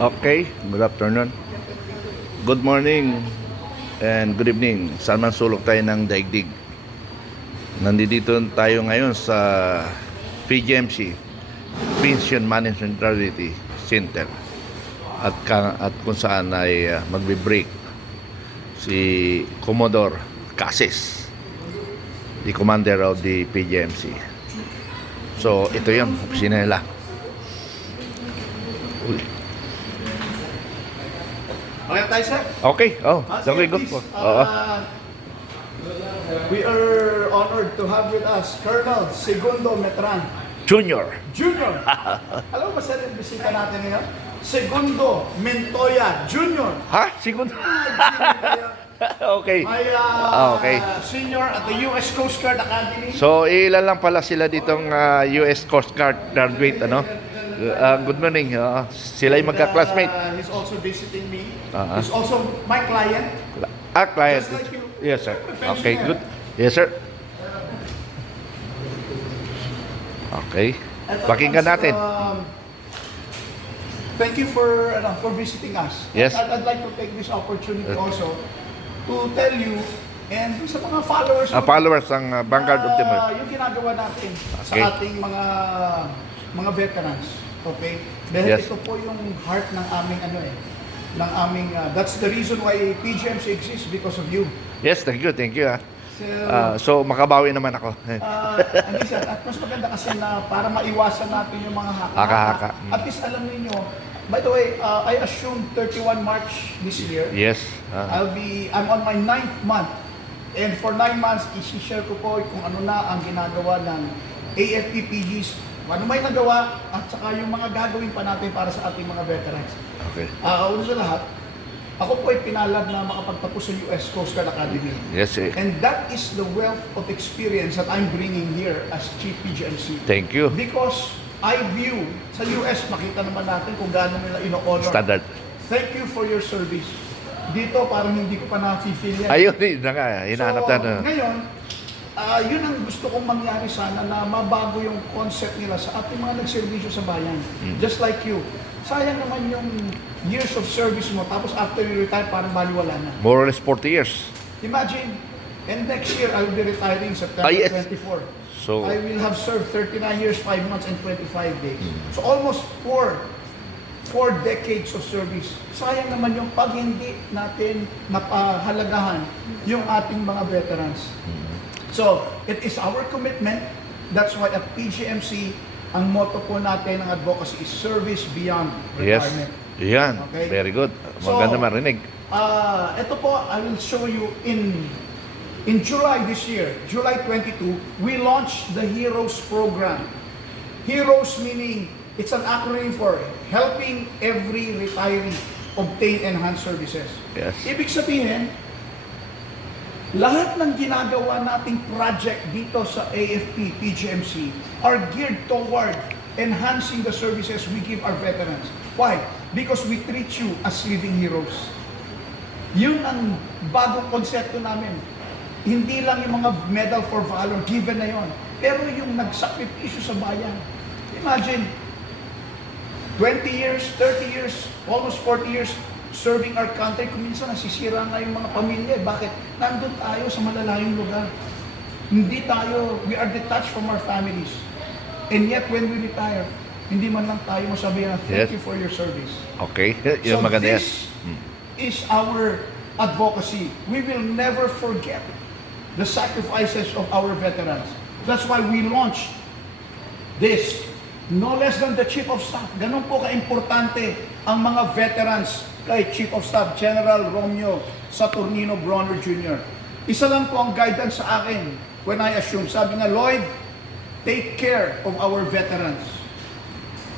Okay, good afternoon. Good morning and good evening. Saan man sulok tayo ng daigdig. Nandito tayo ngayon sa PGMC, Pension Management Charity Center. At kung saan ay magbe-break si Commodore Cases, the commander of the PGMC. So, ito yun, opisina nila. Okay tayo, sir? Okay, okay, good please, po. we are honored to have with us Colonel Segundo Metran Junior. Jr. Alam mo ba, sir, yung bisita natin ngayon? Segundo Mentoya Jr. Ha? Segundo? Okay. May Okay. senior at the U.S. Coast Guard Academy. So, ilan lang pala sila ditong US Coast Guard graduate, ano? Good morning. Sila yung magka-classmate. He's also visiting me. Uh-huh. He's also my client. Client. Just like you. Yes, sir. Okay, good. Yes, sir. Okay. Pakinggan natin. Thank you for visiting us. Yes. I'd like to take this opportunity also to tell you and sa mga followers Followers ng Vanguard of Timor. yung ginagawa natin Okay. sa ating mga veterans. Okay? Dahil Yes. ito po yung heart ng aming that's the reason why PGMC exists, because of you. Yes, thank you. So, So, makabawi naman ako. hindi sir, at mas maganda kasi na para maiwasan natin yung mga Haka-haka. At least alam niyo, by the way, I assume 31 March this year. Yes. I'm on my 9th month. And for 9 months, isi-share ko po kung ano na ang ginagawa ng AFP-PGs, kung ano may nagawa, at saka yung mga gagawin pa natin para sa ating mga veterans. Okay. Una sa lahat, ako po ay pinalad na makapagtapos sa US Coast Guard Academy. Yes, eh. And that is the wealth of experience that I'm bringing here as Chief PGMC. Thank you. Because I view, sa US, makita naman natin kung gaano nila ino-honor. Standard. Thank you for your service. Dito, parang hindi ko pa na-feel yan. Ayun, yun na nga. Hinahanap So, na. ngayon, yun ang gusto kong mangyari sana, na mabago yung concept nila sa ating mga nagserbisyo sa bayan. Just like you. Sayang naman yung years of service mo, tapos after you retire, parang baliwala na. More or less 40 years. Imagine, and next year, I will be retiring September Yes. 24. So, I will have served 39 years, 5 months, and 25 days. So almost four decades of service. Sayang naman yung pag hindi natin napahalagahan yung ating mga veterans. So, it is our commitment. That's why at PGMC, ang motto po natin ng advocacy is service beyond yes. retirement. Yan. Okay. Very good. So, Maganda marinig. Ito po, I will show you in July this year, July 22, we launched the HEROES program. HEROES meaning, it's an acronym for helping every retiree obtain enhanced services. Yes. Ibig sabihin, lahat ng ginagawa nating project dito sa AFP, PGMC are geared toward enhancing the services we give our veterans. Why? Because we treat you as living heroes. Yun ang bagong konsepto namin. Hindi lang yung mga medal for valor, given na yon, pero yung nagsakripisyo sa bayan. Imagine, 20 years, 30 years, almost 40 years, serving our country, kung minsan nasisira nga yung mga pamilya. Bakit? Nandun tayo sa malalayong lugar. Hindi tayo, we are detached from our families. And yet, when we retire, hindi man lang tayo masabihan, thank Yes. you for your service. Okay. Yung So maganda yan. this is our advocacy. We will never forget the sacrifices of our veterans. That's why we launched this. No less than the Chief of Staff. Ganun po ka-importante ang mga veterans kay Chief of Staff General Romeo Saturnino Bronner Jr. Isa lang po ang guidance sa akin when I assume. Sabi nga, Lloyd, take care of our veterans.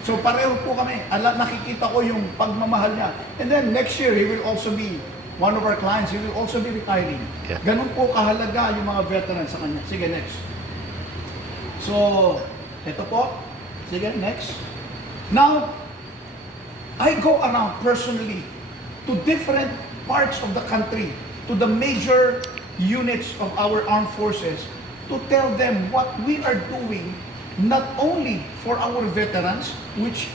So pareho po kami. Nakikita ko yung pagmamahal niya. And then next year, he will also be one of our clients. He will also be retiring. Yeah. Ganun po kahalaga yung mga veterans sa kanya. Sige, next. So, ito po. Sige, next. Now, I go around personally to different parts of the country, to the major units of our armed forces, to tell them what we are doing, not only for our veterans, which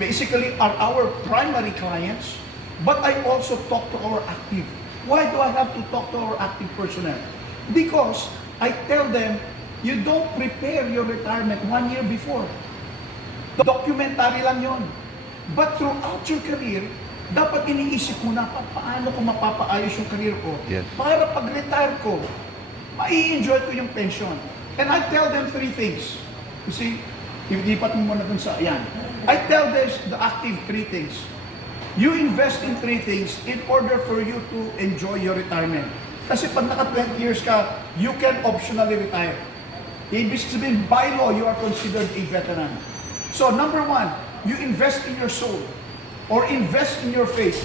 basically are our primary clients, but I also talk to our active. Why do I have to talk to our active personnel? Because I tell them, you don't prepare your retirement 1 year before. Documentary lang yon. But throughout your career, dapat iniisip mo na paano ko mapapaayos yung career ko. Yes. Para pag-retire ko, mai-enjoy ko yung pension. And I tell them 3 things. You see, ilipat mo muna dun sa, yan. I tell this, the active 3 things. You invest in 3 things in order for you to enjoy your retirement. Kasi pag naka 20 years ka, you can optionally retire. Ibig sabihin, by law, you are considered a veteran. So, number 1, you invest in your soul or invest in your faith.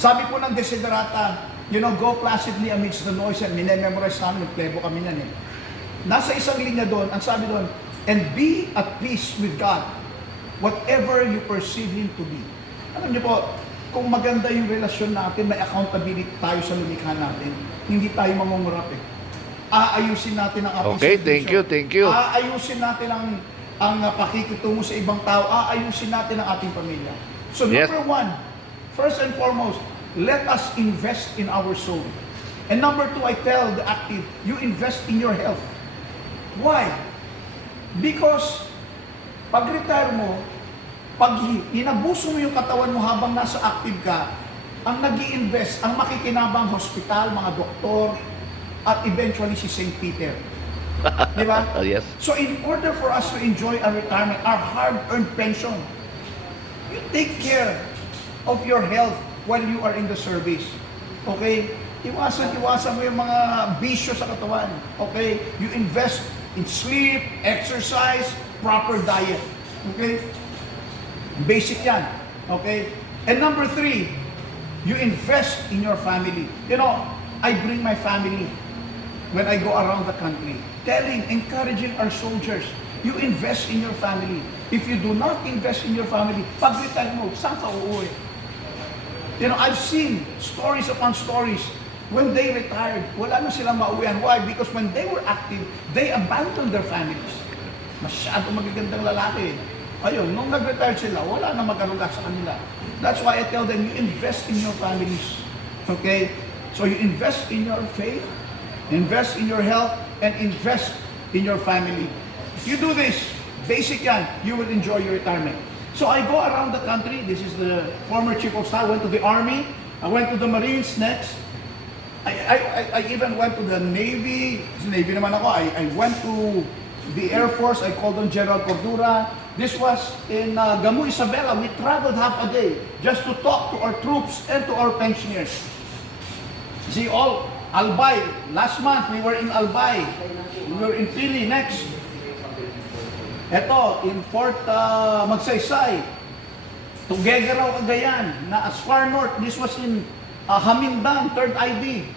Sabi po ng Desiderata, go placidly amidst the noise, and minememorize namin, nagplebo kami nan eh. Nasa isang linya doon, ang sabi doon, and be at peace with God, whatever you perceive Him to be. Alam niyo po, kung maganda yung relasyon natin, may accountability tayo sa lumikha natin, hindi tayo mangungurap eh. Aayusin natin ang ating Okay, servisyo. thank you. Aayusin natin ang pakikitungo sa ibang tao, aayusin natin ang ating pamilya. So Yes. number 1, first and foremost, let us invest in our soul. And number 2, I tell the active, you invest in your health. Why? Because pag-retire mo, pag inabuso mo yung katawan mo habang nasa active ka, ang nag-i-invest, ang makikinabang hospital, mga doktor, at eventually si St. Peter. Di ba? Yes. So in order for us to enjoy our retirement, our hard-earned pension, you take care of your health while you are in the service. Okay? Iwasan mo yung mga bisyo sa katawan. Okay? You invest in sleep, exercise, proper diet. Okay? Basic yan. Okay? And number 3, you invest in your family. I bring my family when I go around the country, encouraging our soldiers, you invest in your family. If you do not invest in your family, pag-retire mo, saan ka uuwi? I've seen stories upon stories. When they retired, wala na silang mauwihan. Why? Because when they were active, they abandoned their families. Masyadong magagandang lalaki. Ayun, nung nag-retire sila, wala na mag-aruga sa kanila. That's why I tell them, you invest in your families. Okay? So you invest in your faith, invest in your health, and invest in your family. If you do this, basic yan, you will enjoy your retirement. So I go around the country. This is the former chief of staff. I went to the Army. I went to the Marines next. I even went to the Navy. Sa Navy naman ako. I went to the Air Force. I called on General Cordura. This was in Gamu, Isabela. We traveled half a day just to talk to our troops and to our pensioners. See, Albay. Last month, we were in Albay. We were in Pili next. Ito, in Fort Magsaysay. Tuguegarao, Cagayan. Na as far north, this was in Hamindang, 3rd ID.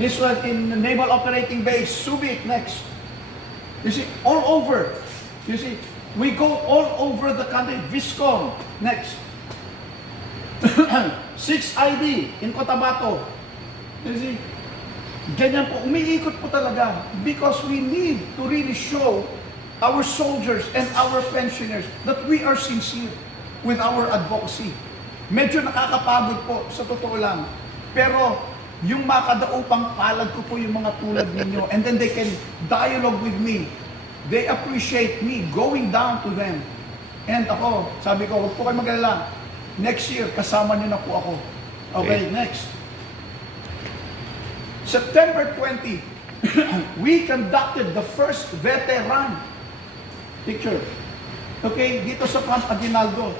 This was in Naval Operating Base, Subic next. You see, all over. You see, we go all over the country. Viscom next. 6th ID in Cotabato. You see, ganyan po, umiikot po talaga because we need to really show our soldiers and our pensioners that we are sincere with our advocacy. Medyo nakakapagod po, sa totoo lang. Pero yung makadaupang palad ko po yung mga tulad ninyo, and then they can dialogue with me. They appreciate me going down to them. And ako, sabi ko, huwag po kayo mag-alala. Next year, kasama niyo na po ako. Okay, next. September 20, we conducted the first veteran picture. Okay, dito sa Camp Aguinaldo.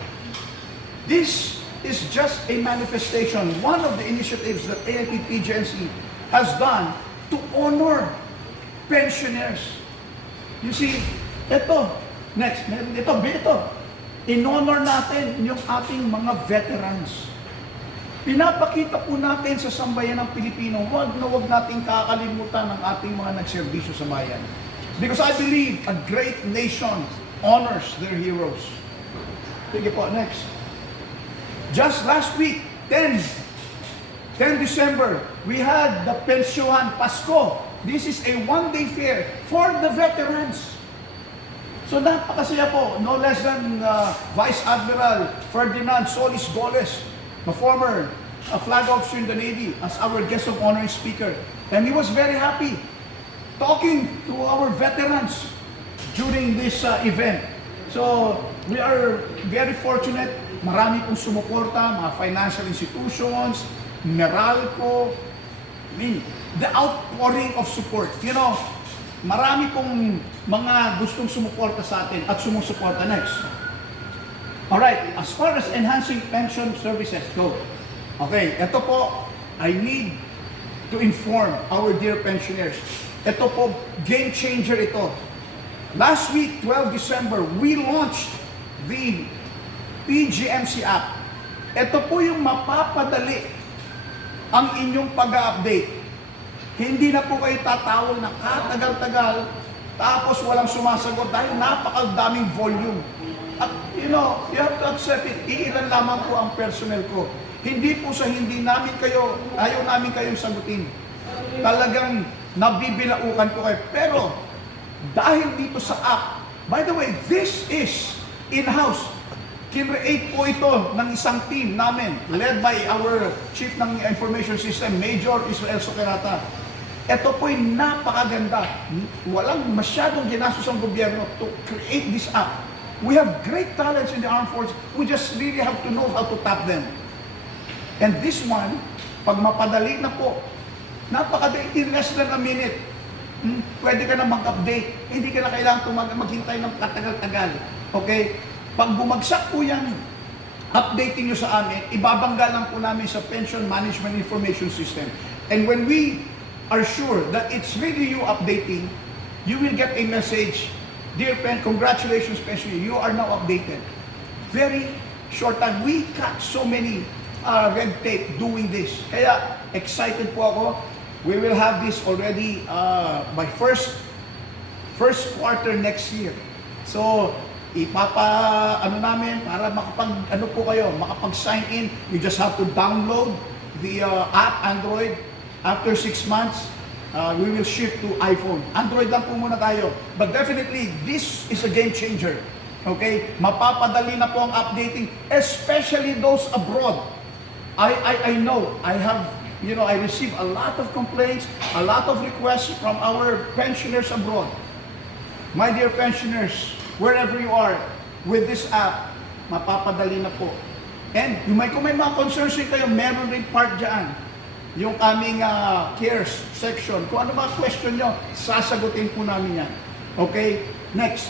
This is just a manifestation, one of the initiatives that AFP PGNC has done to honor pensioners. You see, ito, next, ito. In-honor natin yung ating mga veterans. Pinapakita po natin sa sambayan ng Pilipino, wag nating kakalimutan ang ating mga nagserbisyo sa bayan. Because I believe a great nation honors their heroes. Sige po, next. Just last week, 10 December, we had the Pensyohan Pasko. This is a one-day fair for the veterans. So napakasaya po, no less than Vice Admiral Ferdinand Solis Goles, the former flag officer in the Navy, as our guest of honor and speaker. And he was very happy talking to our veterans during this event. So we are very fortunate. Marami pong sumuporta, mga financial institutions, Meralco, I mean, the outpouring of support. You know, marami pong mga gustong sumuporta sa atin at sumusuporta next. Alright, as far as enhancing pension services go, okay, ito po, I need to inform our dear pensioners. Ito po, game changer ito. Last week, 12 December, we launched the PGMC app. Ito po yung mapapadali ang inyong pag-update. Hindi na po kayo tatawag na katagal-tagal tapos walang sumasagot dahil napakadaming volume. At you know, you have to accept it. Iilan lamang po ang personnel ko. Hindi po sa hindi namin kayo, ayaw namin kayong sagutin. Talagang nabibilaukan po kayo. Pero dahil dito sa app, by the way, this is in-house. Kinreate po ito ng isang team namin led by our Chief ng Information System, Major Israel Sokerata. Ito po'y napakaganda. Walang masyadong ginastos ang gobyerno to create this app. We have great talents in the armed forces. We just really have to know how to tap them. And this one, pag mapadali na po, napakadali, in less than a minute, pwede ka na mag-update. Hindi ka na kailangan maghintay ng katagal-tagal. Okay? Pag bumagsak po yan, updating nyo sa amin, ibabangga lang po namin sa Pension Management Information System. And when we are sure that it's really you updating, you will get a message, dear Pen, congratulations, especially you are now updated. Very short time. We cut so many red tape doing this. Kaya excited po ako. We will have this already by first quarter next year. So namin para makapag-sign in. You just have to download the app Android. After 6 months, we will shift to iPhone. Android lang po muna tayo. But definitely, this is a game changer. Okay? Mapapadali na po ang updating, especially those abroad. I know, I receive a lot of complaints, a lot of requests from our pensioners abroad. My dear pensioners, wherever you are, with this app, mapapadali na po. And kung may mga concerns kayo, meron rin part dyan. Yung aming cares section. Kung ano mga question nyo, sasagutin po namin yan. Okay? Next.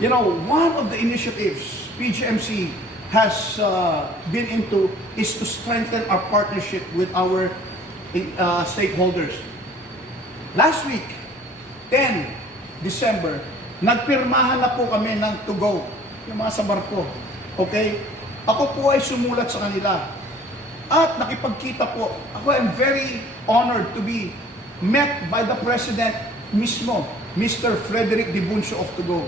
You know, one of the initiatives PGMC has been into is to strengthen our partnership with our stakeholders. Last week, 10 December, nagpirmahan na po kami ng to go, yung mga sa barko. Okay? Ako po ay sumulat sa kanila. At nakipagkita po. Ako am very honored to be met by the President mismo, Mr. Frederick Dibuncio of To Go.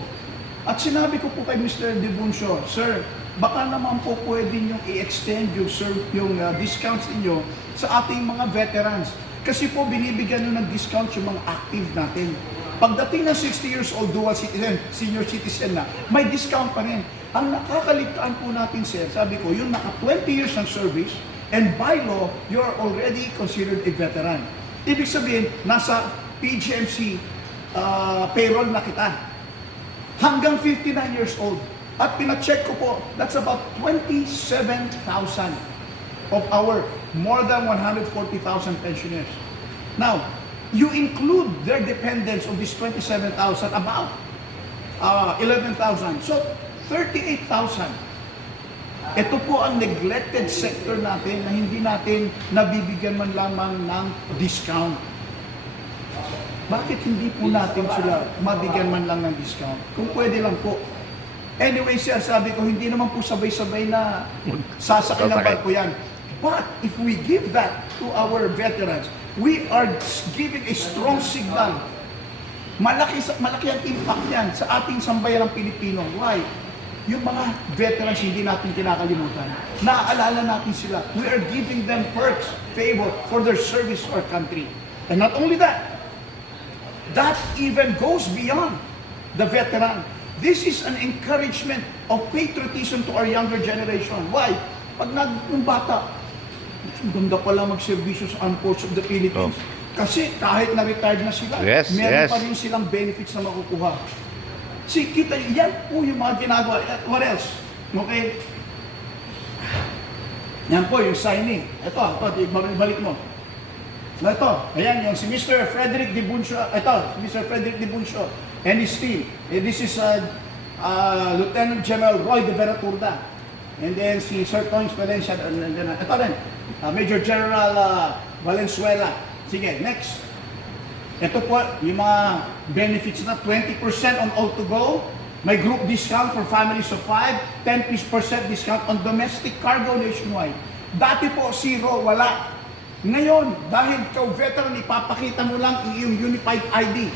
At sinabi ko po kay Mr. Dibuncio, Sir, baka naman po pwede nyo i-extend yung discounts ninyo sa ating mga veterans. Kasi po binibigyan nyo ng discount yung mga active natin. Pagdating ng 60 years old dual citizen, senior citizen na, may discount pa rin. Ang nakakaligtaan po natin, sir, sabi ko, yung naka 20 years ng service, and by law, you are already considered a veteran. Ibig sabihin, nasa PGMC payroll na kita. Hanggang 59 years old. At pina-check ko po, that's about 27,000 of our more than 140,000 pensioners. Now, you include their dependents of this 27,000, about 11,000. So, 38,000. Ito po ang neglected sector natin na hindi natin nabibigyan man lamang ng discount. Bakit hindi po natin sila mabigyan man lang ng discount? Kung pwede lang po. Anyway, sir, sabi ko, hindi naman po sabay-sabay na sasakay ng barko yan. But if we give that to our veterans, we are giving a strong signal. Malaki ang impact yan sa ating sambayanang Pilipino. Why? Yung mga veterans hindi natin kinakalimutan. Naaalala natin sila. We are giving them perks, favor for their service to our country. And not only that, that even goes beyond the veteran. This is an encouragement of patriotism to our younger generation. Why? Pag nung bata, ganda pala magserbisyo sa Armed Forces of the Philippines. Kasi kahit na-retired na sila, Yes, meron yes. pa rin silang benefits na makukuha. See, kita, yan po yung mga ginagawa. What else? Okay? Yan po yung signing. Ito, balik mo. Ito, ayan yung si Mr. Frederick De Buncio. Ito, si Mr. Frederick De Buncio and his team. This is Lieutenant General Roy de Veraturda. And then si Sir Toings Valencia. Ito rin, Major General Valenzuela. Sige, next. Ito po, yung mga benefits na 20% on all to go. May group discount for families of 5, 10% discount on domestic cargo nationwide. Dati po, zero, wala. Ngayon, dahil ikaw veteran, ipapakita mo lang yung Unified ID.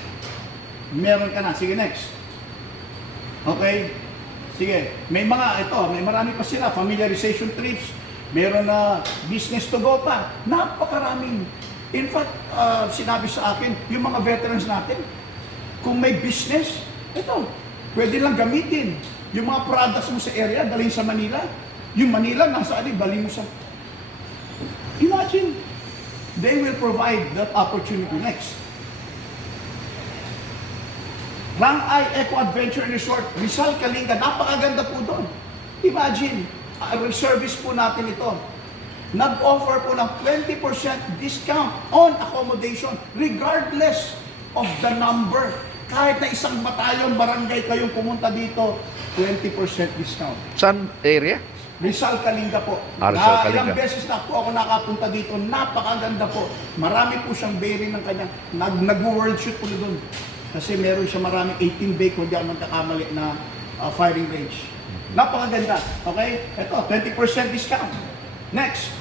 Meron ka na. Sige, next. Okay? Sige. May marami pa sila. Familiarization trips. Meron na business to go pa. Napakaraming. In fact, sinabi sa akin, yung mga veterans natin, kung may business, ito, pwede lang gamitin. Yung mga products mo sa area, dalhin sa Manila. Yung Manila, nasa alin, dalhin mo sa... Imagine, they will provide that opportunity. Next. Rang-Ay Eco Adventure Resort, Rizal, Kalinga, napakaganda po doon. Imagine, service po natin ito. Nag-offer po ng 20% discount on accommodation regardless of the number. Kahit na isang batalyon, barangay kayong pumunta dito, 20% discount. Saan area? Rizal, Kalinga po. Rizal, Kalinga. Ilang beses na po ako nakapunta dito, napakaganda po. Marami po siyang bearing ng kanyang, nag-world shoot po doon. Kasi meron siya maraming 18 bay, kung di ako magkakamali na firing range. Napakaganda. Okay? Ito, 20% discount. Next.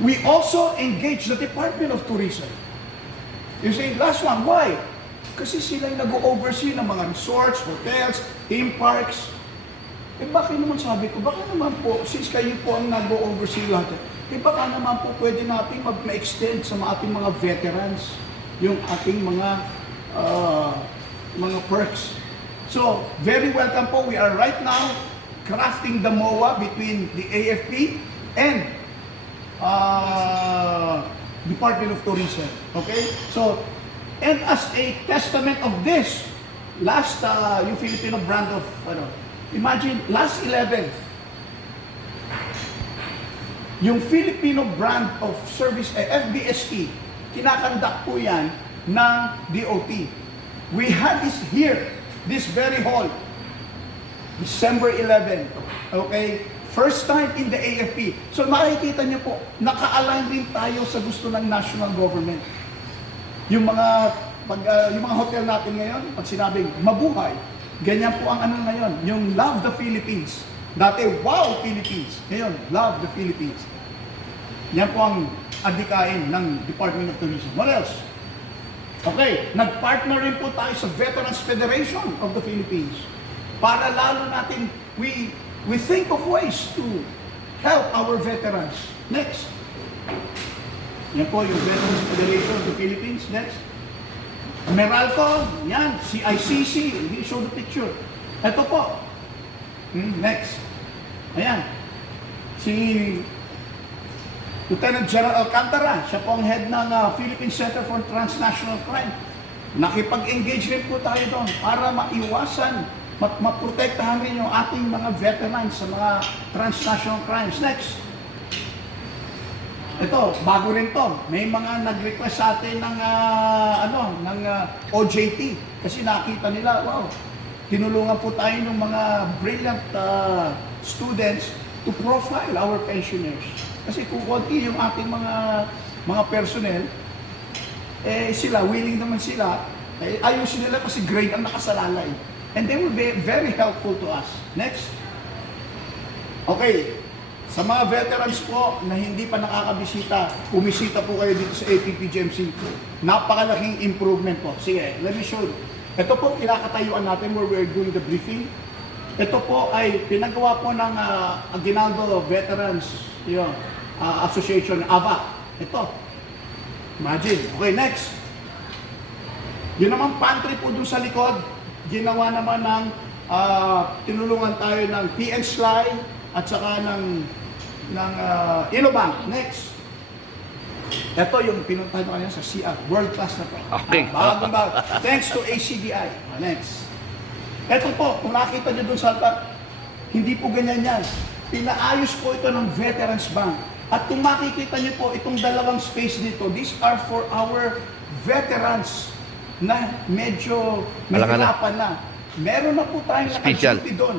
We also engage the Department of Tourism. You say, last one, why? Kasi sila yung nag-oversee ng mga resorts, hotels, theme parks. Eh bakit naman sabi ko, baka naman po, since kayo po ang nag-oversee lahat, eh baka naman po pwede natin ma-extend sa ating mga veterans yung ating mga perks. So, very welcome po. We are right now crafting the MOA between the AFP and Department of Tourism. Okay? So, and as a testament of this, last yung Filipino brand of, imagine, last 11, yung Filipino brand of service, FBST, kinakandak po yan ng DOT. We had this here, this very hall, December 11. Okay? First time in the AFP. So makikita niyo po, naka-align din tayo sa gusto ng national government. Yung mga hotel natin ngayon, pag sinabing mabuhay, ganyan po ang ano ngayon, yung Love the Philippines. Dati, wow, Philippines. Ngayon, Love the Philippines. Yan po ang adikain ng Department of Tourism. What else? Okay, nag-partner rin po tayo sa Veterans Federation of the Philippines. Para lalo natin, we think of ways to help our veterans. Next. Yan po yung Veterans Federation of the Philippines. Next. Meralco, yan, CICC, he showed the picture. Ito po. Next. Ayan. Si Lieutenant General Alcantara, siya po ang head ng Philippine Center for Transnational Crime. Nakipag-engage rin po tayo doon para maiwasan, maprotektahan rin yung ating mga veterans sa mga transnational crimes. Next. Ito, bago rin to. May mga nag-request sa atin ng OJT kasi nakita nila, wow, tinulungan po tayo ng mga brilliant students to profile our pensioners. Kasi kung konti yung ating mga personnel, eh sila, willing naman sila, eh, ayusin nila kasi grade ang nakasalalay. And they will be very helpful to us. Next. Okay. Sa mga veterans po na hindi pa nakakabisita, bumisita po kayo dito sa APP-GMC. Napakalaking improvement po. Sige, let me show you. Ito po, kinakatayuan natin where we're doing the briefing. Ito po ay pinagawa po ng Aguinaldo Veterans Association, AVA. Ito. Imagine. Okay, next. Yun naman pantry po dun sa likod, ginawa naman ng tinulungan tayo ng PN Sly at saka ng Inobank. Next. Ito yung pinuntahan ko kanina sa CR. World class na po. Okay. Bagong bago. Thanks to ACDI. Next. Ito po, kung nakita nyo dun sa altar, hindi po ganyan yan. Pinaayos po ito ng Veterans Bank. At kung makikita nyo po, itong dalawang space dito, these are for our veterans na medyo mahirapan na. Meron na po tayong Special. naka-duty doon.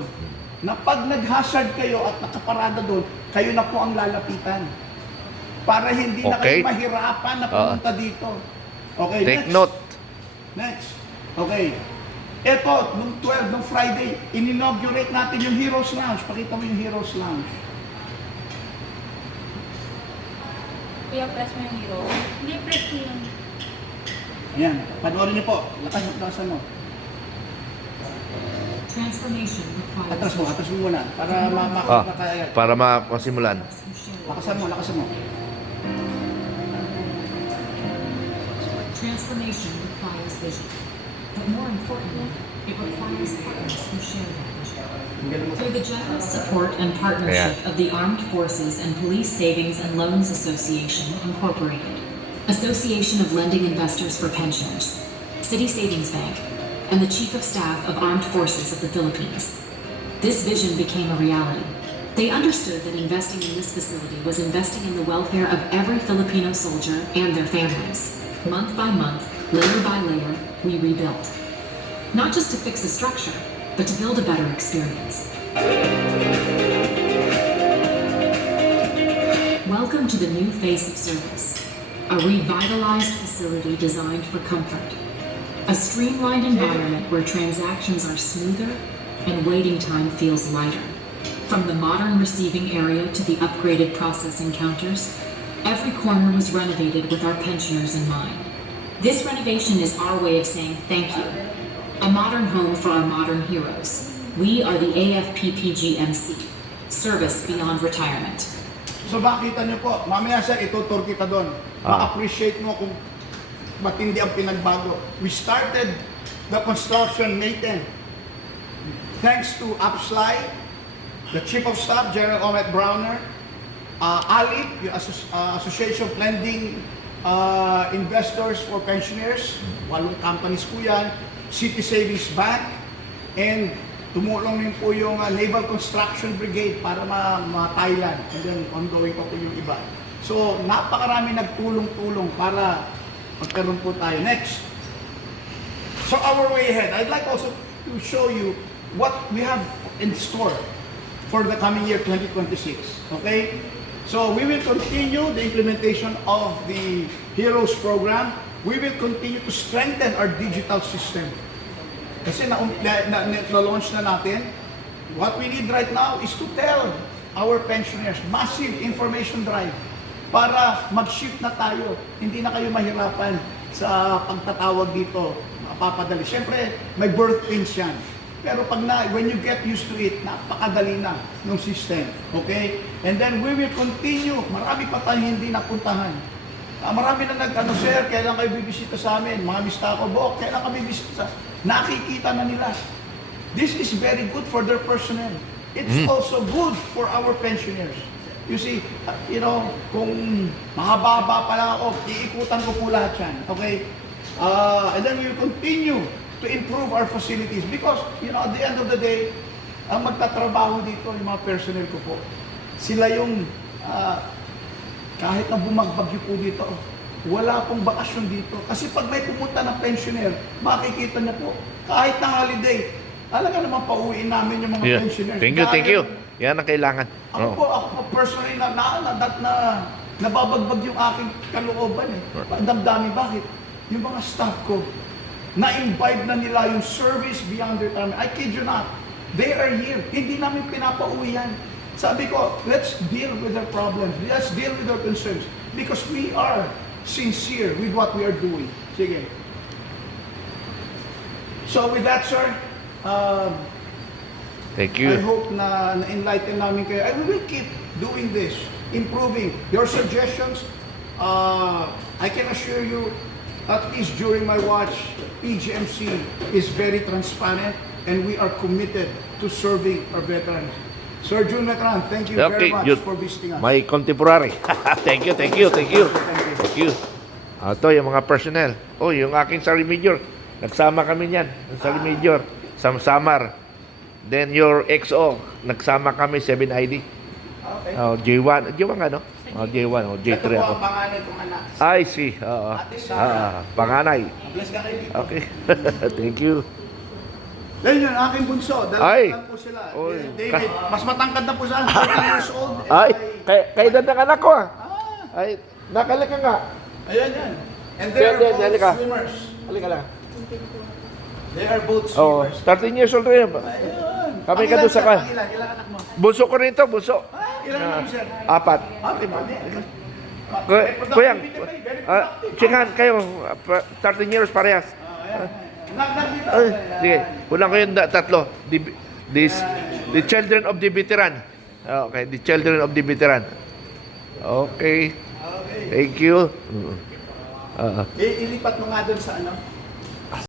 Na pag nag-hazard kayo at nakaparada doon, kayo na po ang lalapitan. Para hindi na Okay. kayo mahirapan na pumunta dito. Okay, Take next. note. Next. Okay. Ito, nung 12, nung Friday, in-inaugurate natin yung Heroes Lounge. Pakita mo yung Heroes Lounge. Kuya, press mo yung hero. Hindi, press mo yun. Ayan, panoorin niyo po. Lakasan mo. Transformation requires Atras mo muna. Para makakaya. Para makasimulan. Lakasan mo. Transformation requires vision. But more importantly, it requires partners who share that vision. Through the generous support and partnership of the Armed Forces and Police Savings and Loans Association, Incorporated, Association of Lending Investors for Pensioners, City Savings Bank, and the Chief of Staff of Armed Forces of the Philippines, this vision became a reality. They understood that investing in this facility was investing in the welfare of every Filipino soldier and their families. Month by month, layer by layer, we rebuilt. Not just to fix the structure, but to build a better experience. Welcome to the new face of service, a revitalized facility designed for comfort. A streamlined environment where transactions are smoother and waiting time feels lighter. From the modern receiving area to the upgraded processing counters, every corner was renovated with our pensioners in mind. This renovation is our way of saying thank you. A modern home for our modern heroes. We are the AFP-PGMC, service beyond retirement. So makita niyo po, mamaya sir, itutur kita doon. Ma-appreciate mo kung matindi ang pinagbago. We started the construction May 10. Thanks to APSLY, the Chief of Staff, General Omet Browner, ALIP, yung Association of Lending Investors for Pensioners, 8 companies po yan, City Savings Bank, and tumulong din po yung Naval Construction Brigade para ma-Thailand, and then ongoing pa po yung iba. So, napakarami nagtulong-tulong para magkaroon po tayo. Next. So, our way ahead. I'd like also to show you what we have in store for the coming year 2026. Okay? So, we will continue the implementation of the Heroes Program. We will continue to strengthen our digital system. Kasi na-launch na natin. What we need right now is to tell our pensioners, massive information drive para mag-shift na tayo. Hindi na kayo mahirapan sa pagtatawag dito. Mapapadali. Siyempre, may birth pains yan. Pero when you get used to it, napakadali na ng system. Okay? And then we will continue. Marami pa tayong hindi napuntahan. Marami na sir, kailan kayo bibisita sa amin? Mga mista ko, Bok, kailan kayo bibisita sa nakikita na nila. This is very good for their personnel. It's also good for our pensioners. You see, kung mahaba-haba pa lang ako, iikutan ko po lahat yan. Okay? And then we will continue to improve our facilities because, at the end of the day, ang magtatrabaho dito, yung mga personnel ko po, sila yung, kahit na bumagbagyo po dito, wala pong bakasyon dito. Kasi pag may pumunta ng pensioner, makikita niya po, kahit na holiday, talaga naman pauwiin namin yung mga pensioners. Thank you. Yan ang kailangan. Ako po personally nababagbag yung aking kalooban eh. Damdami, bakit? Yung mga staff ko, na-imbibe na nila yung service beyond their time. I kid you not. They are here. Hindi namin pinapauwi yan. Sabi ko, let's deal with their problems. Let's deal with their concerns. Because we are sincere with what we are doing. Sige. So with that, sir, Thank I you. hope na enlighten namin kayo. I will keep doing this, improving. Your suggestions, I can assure you, at least during my watch, PGMC is very transparent and we are committed to serving our veterans. Sir June Letran, thank you very much yun. for visiting us. My contemporary. Thank you. Thank you. Ito, yung mga personnel. Oh, yung aking Sergeant Major. Nagsama kami niyan. Yung Sergeant Major. Samar. Then your XO. Nagsama kami, 7ID. Okay. Oh, J1. J1 ano? Oh, J1. Oh, J3 Ito po ako. ang panganay kong anak. I see. Oo. Panganay. Bless ka kayo dito. Okay. Thank you. Yan yun, aking bunso. Ay. Dalawa po sila. Oy. David, mas matangkad na po siya. 30 years old. Ay, kay edad ng anak ko ah. Ay, nakalika nga. Ayan yan. And they are Yan, both halika. swimmers. Halika lang. They are both Oh, swimmers. 13 years old rin. Ayun. Kami Pangilan, kadosa sir? ka. Ilang anak mo? Bunso ko rin ito, bunso. Ilang anak mo, sir? 4. Kuyang, chingan kayo, 13 years parehas. Ay, sige, kulang ko yung tatlo. The children of the veteran. Okay, the children of the veteran. Okay. Thank you. Ilipat mo nga doon sa ano?